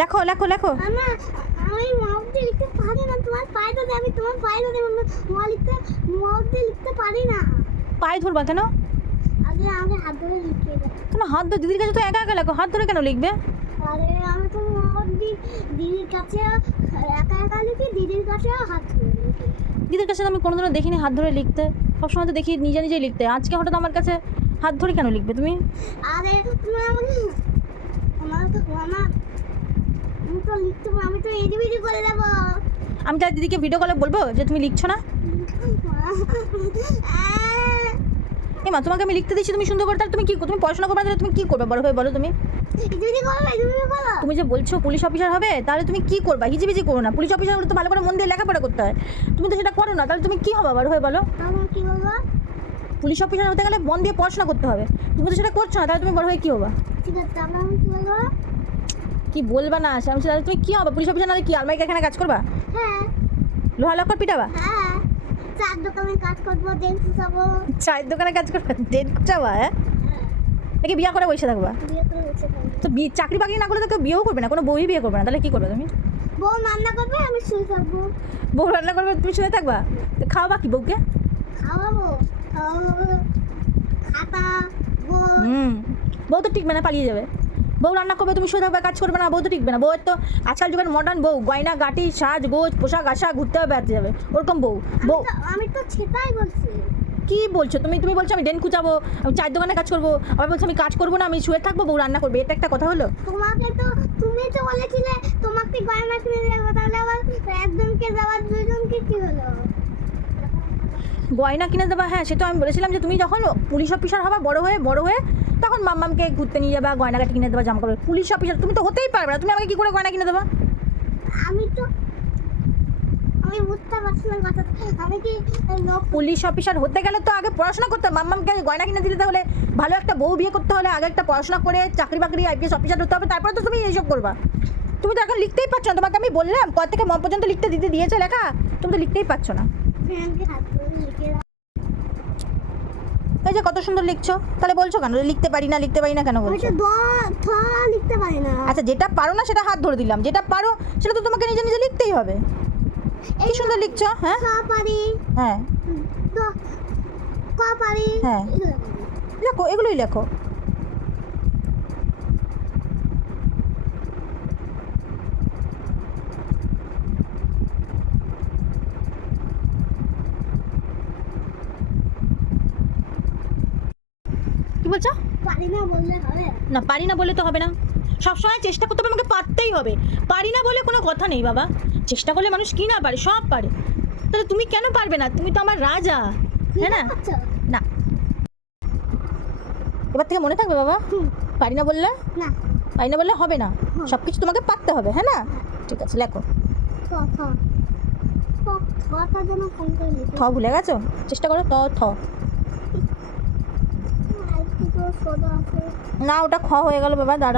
লেখো লেখো লেখো। আমি মধ্যে লিখতে পারি না, তোমার পায়ে ধরে, আমি তোমার পায়ে ধরে মধ্যে লিখতে পারি না। পায়ে ধরবা কেন? আগে আমি হাত ধরে লিখে দেয়। কেন হাত ধরে? দিদির কাছে তো একা একা লেখো, হাত ধরে কেন লিখবে? আরে আমি তো দিদির কাছে একা একা লিখি, দিদির কাছে হাত ধরে লিখি। দিদির কাছে তো আমি কোনোদিনও দেখিনি হাত ধরে লিখতে, সবসময় তো দেখি নিজে নিজেই লিখতে। আজকে হঠাৎ আমার কাছে হাত ধরে কেন লিখবে তুমি? আরে তুমি আমাকে আমি তো লিখতে পারি, আমি তো এডিবিডি করে দেবো। আমি তাই দিদিকে ভিডিও কলে বলবো যে তুমি লিখছো না? এই মা, তোমাকে আমি লিখতে দিচ্ছি তুমি সুন্দর করে, তাহলে তুমি কি, তুমি পড়াশোনা করবে না তাহলে তুমি কি করবে বড় হয়ে, বলো তুমি? তুমি যে বলছো পুলিশ অফিসার হবে, তাহলে তুমি কি করবা? হিজিবিজি করো না, পুলিশ অফিসার হলে তো ভালো করে মন দিয়ে লেখাপড়া করতে হয়, তুমি তো সেটা করো না, তাহলে তুমি কি হবে বড় হয়ে বলো? কি বলবো? পুলিশ অফিসার হতে গেলে মন দিয়ে পড়াশোনা করতে হবে, তুমি তো সেটা করছো না, তাহলে তুমি বড় হয়ে কি হবা? ঠিক আছে, আমি কি বলবো? কি বলবা না আমি তাহলে তুমি কি হবে? পুলিশ অফিসার না কি আলমারি এখানে কাজ করবা? হ্যাঁ। লোহা লক্কর পিটাবা? হ্যাঁ, চার দোকানে কাজ করবো, দেন যাবো। চায়ের দোকানে কাজ করবা, ডেট চাবা? হ্যাঁ, নাকি বিয়ে করে বসে থাকবা? বিয়ে করে বসে থাকবো। তো চাকরি বাকরি না করলে তো কেউ বিয়েও করবে না, কোনো বউই বিয়ে করবে না, তাহলে কি করবে তুমি? বউ রান্না করবে, আমি শুয়ে থাকবো। বউ রান্না করবে, তুমি শুয়ে থাকবা? তো খাওয়াবা কি বউকে? খাওয়াবো খাতা বউ। বউ তো টিকবে না, পালিয়ে যাবে। বউ রান্না করবে, তুমি শুয়ে থাকবে, কাজ করবে না, বউ তো টিকবে না। বউয়ের তো আজকাল যুগের মডার্ন বউ, গয়না গাটি সাজ গোজ পোশাক আশা ঘুরতে হবে, বেড়াতে যাবে, ওরকম বউ। বউ আমি তো সেটাই বলছি। কি বলছো তুমি? তুমি বলছো আমি ডেন কুচাবো, আমি চায়ের দোকানে কাজ করবো, আবার বলছো আমি কাজ করবো না, আমি শুয়ে থাকবো, বউ রান্না করবে, এটা একটা কথা হলো? তুমি তো বলেছিলে তোমাকে গয়না কিনে দেবো, তাহলে আবার একজনকে যাওয়ার দুজনকে কি হলো? গয়না কিনে দেবা? হ্যাঁ, সেটা আমি বলেছিলাম যে তুমি যখন পুলিশ অফিসার হবা বড় হয়ে তখন মাম্মামকে ঘুরতে নিয়ে যাবা, গয়নাগাটি কিনে দেবা, জামা কাপড়। পুলিশ অফিসার তুমি তো হতেই পারবে না, তুমি আমাকে কি করে গয়না কিনে দেবা? আমি বুঝতে পারছি না কথা। আমি কি পুলিশ অফিসার হতে গেলে তো আগে পড়াশোনা করতে হবে। মাম্মামকে গয়না কিনে দিতে হলে, ভালো একটা বউ বিয়ে করতে হলে আগে একটা পড়াশোনা করে চাকরি বাকরি আইপিএস অফিসার হতে হবে, তারপরে তো তুমি এইসব করবা। তুমি তো এখন লিখতেই পারছো না, তোমাকে আমি বললাম ক থেকে ম পর্যন্ত লিখতে দিতে দিয়েছে লেখা, তুমি তো লিখতেই পারছো না। এই যে কত সুন্দর লিখছো, তাহলে বলছো কেন লিখতে পারি না কেন বলছো? লিখতে পারি না। আচ্ছা, যেটা পারো না সেটা হাত ধরে দিলাম, যেটা পারো সেটা তো তোমাকে নিজে নিজে লিখতেই হবে। কি সুন্দর লিখছো। হ্যাঁ পারি। হ্যাঁ পারি। হ্যাঁ, লেখো, এগুলোই লেখো। কি বলছো? পারি না বললে হবে না, পারি না বলে তো হবে না, সবসময় চেষ্টা করতে হবে, আমাকে পারতেই হবে। পারি না বলে কোনো কথা নেই বাবা, চেষ্টা করলে মানুষ কি না পারে, সব পারে। তাহলে তুমি কেন পারবে না? তুমি তো আমার রাজা, হ্যাঁ না? না, এবার থেকে মনে থাকবে বাবা, পারি না বললে হবে না, সব কিছু তোমাকে পারতে হবে, হ্যাঁ না? ঠিক আছে, লেখো। থ ভুলে গেছো? চেষ্টা করো, থ। না, ওটা খ হয়ে গেল বাবা, দাঁড়া।